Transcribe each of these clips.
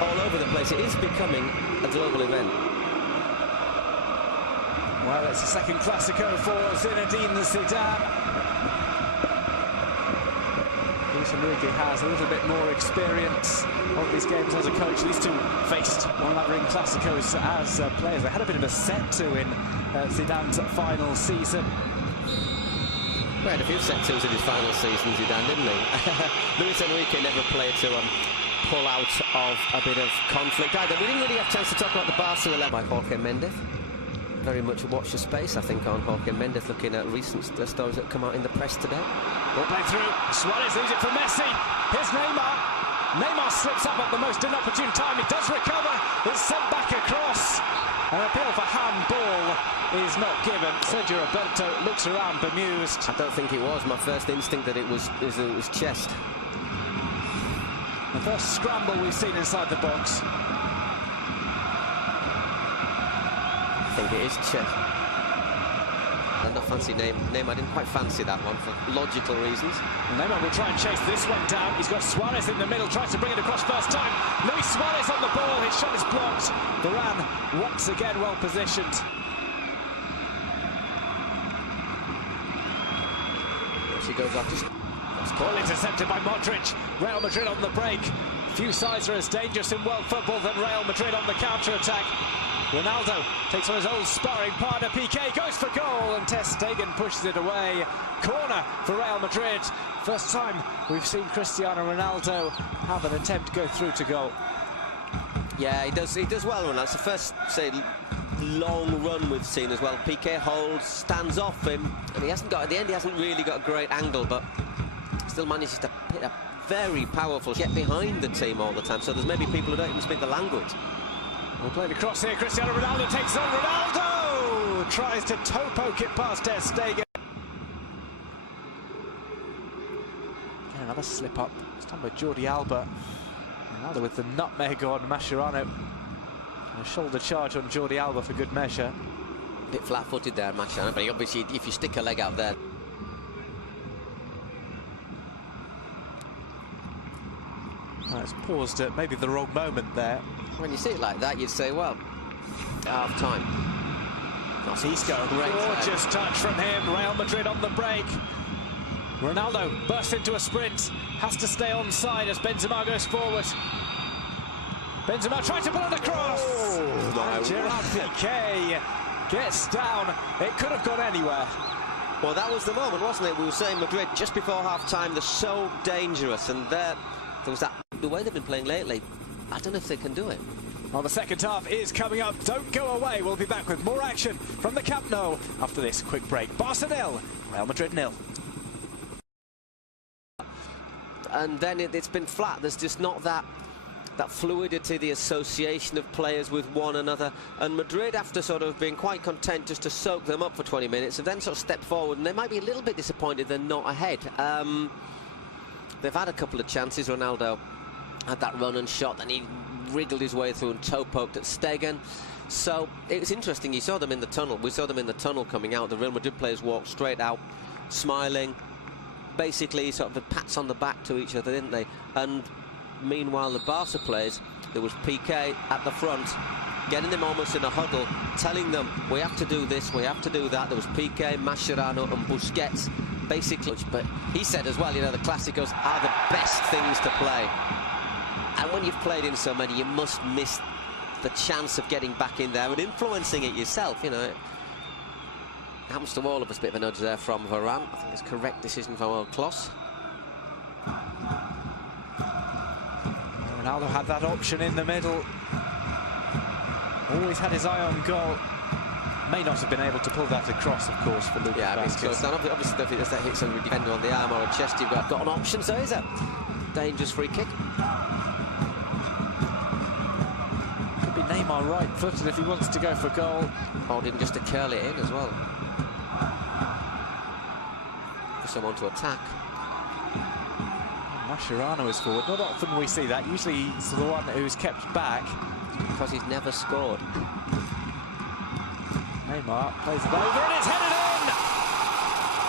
all over the place. It is becoming a global event. Well, it's a second clasico for Zinedine Zidane. Luis Enrique has a little bit more experience of these games as a coach. These two faced one another in classicos as players. They had a bit of a set to in Zidane's final season. He had a few set twos in his final season, Zidane, didn't he? Luis Enrique never played to pull out of a bit of conflict either. We didn't really have a chance to talk about the Barca 11 by Jorge Mendes. Very much watch the space, I think, on Jorge Mendes, looking at recent stories that come out in the press today. Ball played through. Suarez leaves it for Messi. Here's Neymar. Neymar slips up at the most inopportune time. He does recover. It's sent back across. An appeal for handball is not given. Sergio Roberto looks around bemused. I don't think it was. My first instinct that it was chest. The first scramble we've seen inside the box. I think it is chest. I'm not fancy name. I didn't quite fancy that one for logical reasons. Neymar will try and chase this one down. He's got Suarez in the middle, tries to bring it across first time. Luis Suarez on the ball. His shot is blocked. Varane once again well positioned. She goes off. Ball intercepted by Modric. Real Madrid on the break. Few sides are as dangerous in world football than Real Madrid on the counter-attack. Ronaldo takes on his old sparring partner. Piqué goes for goal and Ter Stegen pushes it away. Corner for Real Madrid. First time we've seen Cristiano Ronaldo have an attempt go through to goal. Yeah, he does well, Ronaldo. It's the first, say, long run we've seen as well. Piqué holds, stands off him, and he hasn't got, at the end, he hasn't really got a great angle, but still manages to hit a very powerful get behind the team all the time. So there's maybe people who don't even speak the language. We'll play the cross here. Cristiano Ronaldo takes on Ronaldo! Tries to toe poke it past Ter Stegen. Again, another slip up. This time by Jordi Alba. Ronaldo with the nutmeg on Mascherano. And a shoulder charge on Jordi Alba for good measure. A bit flat-footed there, Mascherano, but obviously if you stick a leg out there. Oh, it's paused at maybe the wrong moment there. When you see it like that, you'd say, well, half-time. He's got a gorgeous touch from him. Real Madrid on the break. Ronaldo bursts into a sprint. Has to stay onside as Benzema goes forward. Benzema trying to pull it across. And Gerard Piqué gets down. It could have gone anywhere. Well, that was the moment, wasn't it? We were saying Madrid just before half-time, they're so dangerous. And there was that, the way they've been playing lately, I don't know if they can do it. Well, the second half is coming up. Don't go away. We'll be back with more action from the Camp Nou after this quick break. Barca 0, Real Madrid 0. And then it's been flat. There's just not that fluidity, the association of players with one another. And Madrid, after sort of being quite content just to soak them up for 20 minutes, have then sort of stepped forward, and they might be a little bit disappointed they're not ahead. They've had a couple of chances. Ronaldo had that run and shot, then he wriggled his way through and toe poked at Stegen. So it was interesting. You saw them in the tunnel. We saw them in the tunnel coming out. The Real Madrid players walked straight out, smiling, basically sort of pats on the back to each other, didn't they? And meanwhile, the Barca players, there was Piqué at the front, getting them almost in a huddle, telling them, we have to do this, we have to do that. There was Piqué, Mascherano and Busquets, basically. But he said as well, you know, the Clásicos are the best things to play. And when you've played in so many, you must miss the chance of getting back in there and influencing it yourself, you know. It happens to all of us. Bit of a nudge there from Varane. I think it's a correct decision from Old Kloss. Ronaldo had that option in the middle. Always had his eye on goal. May not have been able to pull that across, of course, for Lucas Vázquez. Obviously, if that hits a defender on the arm or a chest, you've got an option, so is a dangerous free kick. Could be Neymar right-footed if he wants to go for goal. Or didn't just to curl it in as well. For someone to attack. Mascherano is forward. Not often we see that. Usually he's the one who's kept back. Because he's never scored. Neymar plays it over and it's headed in!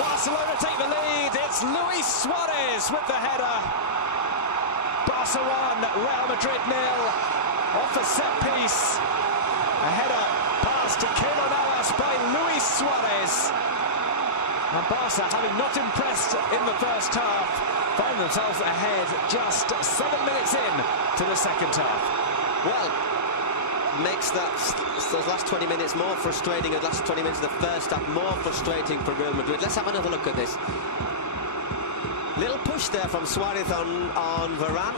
Barcelona take the lead. It's Luis Suarez with the header. Barca 1, Real Madrid 0. Off a set piece. A header pass to Keylor Navas by Luis Suarez. And Barca, having not impressed in the first half, find themselves ahead just 7 minutes in to the second half. Well, makes those last 20 minutes more frustrating, and last 20 minutes of the first half more frustrating for Real Madrid. Let's have another look at this. Little push there from Suarez on Varane.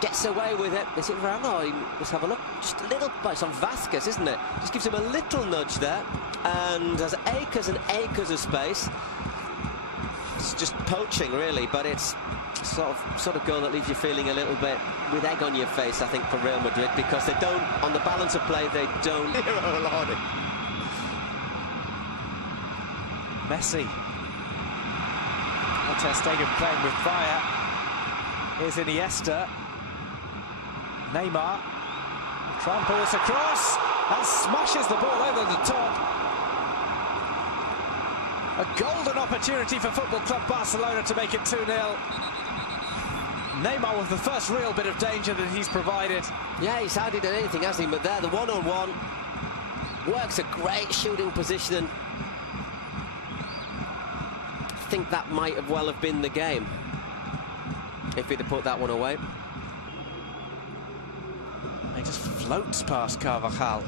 Gets away with it. Is it Varane? Oh, let's have a look. Just a little, but it's on Vasquez, isn't it? Just gives him a little nudge there, and has acres and acres of space. It's just poaching, really, but it's sort of goal that leaves you feeling a little bit with egg on your face, I think, for Real Madrid, because they don't, on the balance of play, they don't. Messi. Ter Stegen playing with fire. Here's Iniesta. Neymar. Try and pull this across and smashes the ball over the top. A golden opportunity for Football Club Barcelona to make it 2-0. Neymar with the first real bit of danger that he's provided. Yeah, he's hardly done anything, hasn't he? But there, the one-on-one works a great shooting position, and I think that might have well have been the game if he'd have put that one away. He just floats past Carvajal.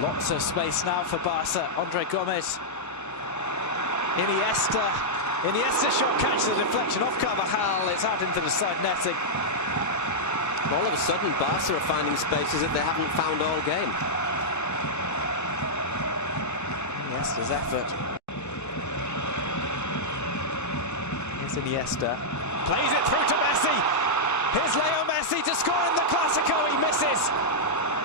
Lots of space now for Barca. Andre Gomez. Iniesta shot catches the deflection off Carvajal. It's out into the side netting. All of a sudden, Barca are finding spaces that they haven't found all game. Iniesta's effort. Here's Iniesta. Plays it through to Messi. Here's Leo Messi to score in the clasico. He misses.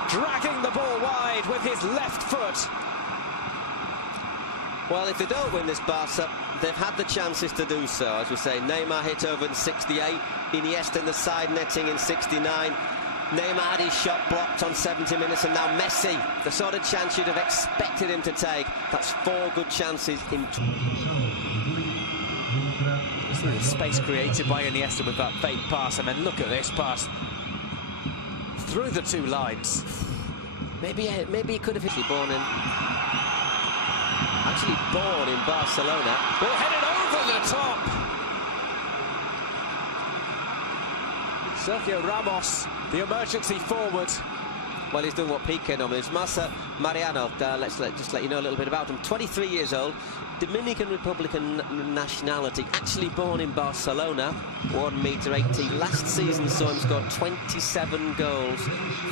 Dragging the ball wide with his left foot. Well, if they don't win this, Barca, they've had the chances to do so. As we say, Neymar hit over in 68, Iniesta in the side netting in 69. Neymar had his shot blocked on 70 minutes, and now Messi, the sort of chance you'd have expected him to take. That's 4 good chances in. The space created by Iniesta with that fake pass, and then look at this pass through the 2 lines. Maybe he could have actually born in Barcelona. Well, headed over the top. Sergio Ramos, the emergency forward. Well, he's doing what Piqué normally is. Mariano, let's just let you know a little bit about him. 23 years old, Dominican Republican nationality, actually born in Barcelona, 1m80. Last season saw him score 27 goals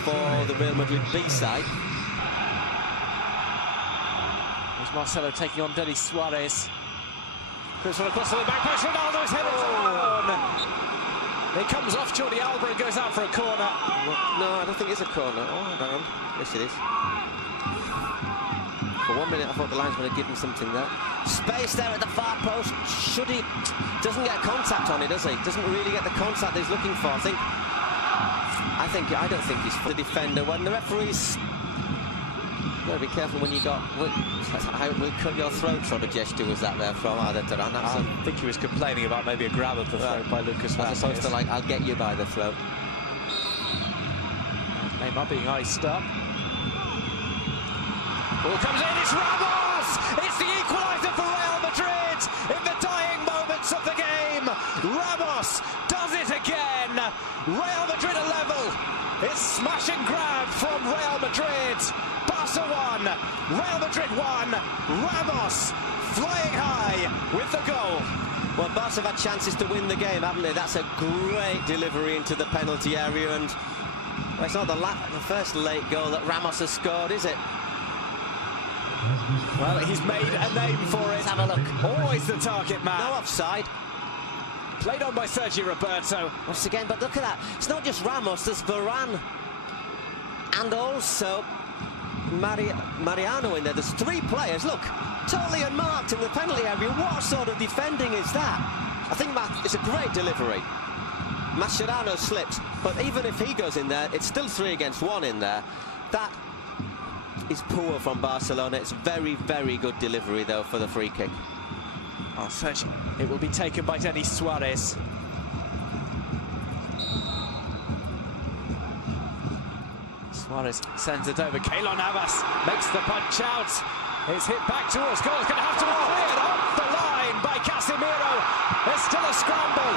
for the Real Madrid B-side. There's Marcelo taking on Denis Suarez. Chris across to the back post. Ronaldo's headed down. It comes off Jordi Alba and goes out for a corner. No, I don't think it's a corner. Oh, hang on. Yes, it is. For 1 minute, I thought the linesman had given something there. Space there at the far post. Should he? Doesn't get contact on it, does he? Doesn't really get the contact he's looking for. I don't think he's the defender. When the referee's, you've got to be careful when you got. We'll cut your throat sort of gesture was that there from Arda Turan? I think he was complaining about maybe a grab of the throat by Lucas Vázquez. As opposed to like, I'll get you by the throat. Neymar being iced up. Ball comes in, it's Ramos! It's the equaliser for Real Madrid in the dying moments of the game. Ramos does it again. Real Madrid are level. It's smash and grab from Real Madrid. Barca 1, Real Madrid 1. Ramos flying high with the goal. Well, Barca have had chances to win the game, haven't they? That's a great delivery into the penalty area, and well, it's not the first late goal that Ramos has scored, is it? Well, he's made a name for it. Let's have a look. Always the target man. No offside. Played on by Sergio Roberto. Once again, but look at that. It's not just Ramos, there's Varane. And also Mariano in there. There's 3 players. Look, totally unmarked in the penalty area. What sort of defending is that? I think it's a great delivery. Mascherano slips, but even if he goes in there, it's still 3 against 1 in there. That is poor from Barcelona. It's very, very good delivery, though, for the free kick. Oh, it will be taken by Denis Suarez. Suarez sends it over. Keylor Navas makes the punch out. It's hit back towards goal. It's going to have to be cleared off the line by Casemiro. There's still a scramble,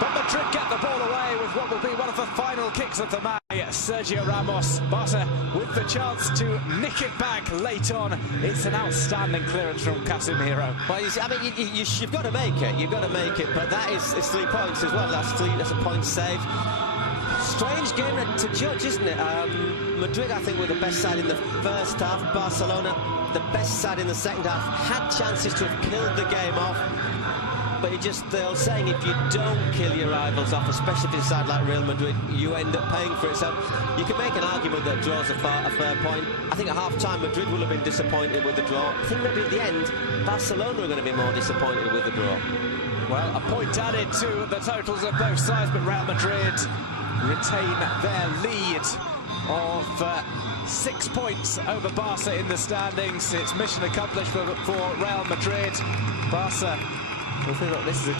but Madrid get the ball away with what will be one of the final kicks of the match. Sergio Ramos. Barca with the chance to nick it back late on. It's an outstanding clearance from Casemiro. Well, you see, I mean, you've got to make it. You've got to make it. But that is 3 points as well. That's a point saved. Strange game to judge, isn't it? Madrid, I think, were the best side in the first half. Barcelona, the best side in the second half. Had chances to have killed the game off. But the old saying, if you don't kill your rivals off, especially if it's a side like Real Madrid, you end up paying for it. So you can make an argument that draws a fair point. I think at half-time, Madrid will have been disappointed with the draw. I think maybe at the end, Barcelona are going to be more disappointed with the draw. Well, a point added to the totals of both sides, but Real Madrid retain their lead of 6 points over Barca in the standings. It's mission accomplished for Real Madrid. Barca, I think this is a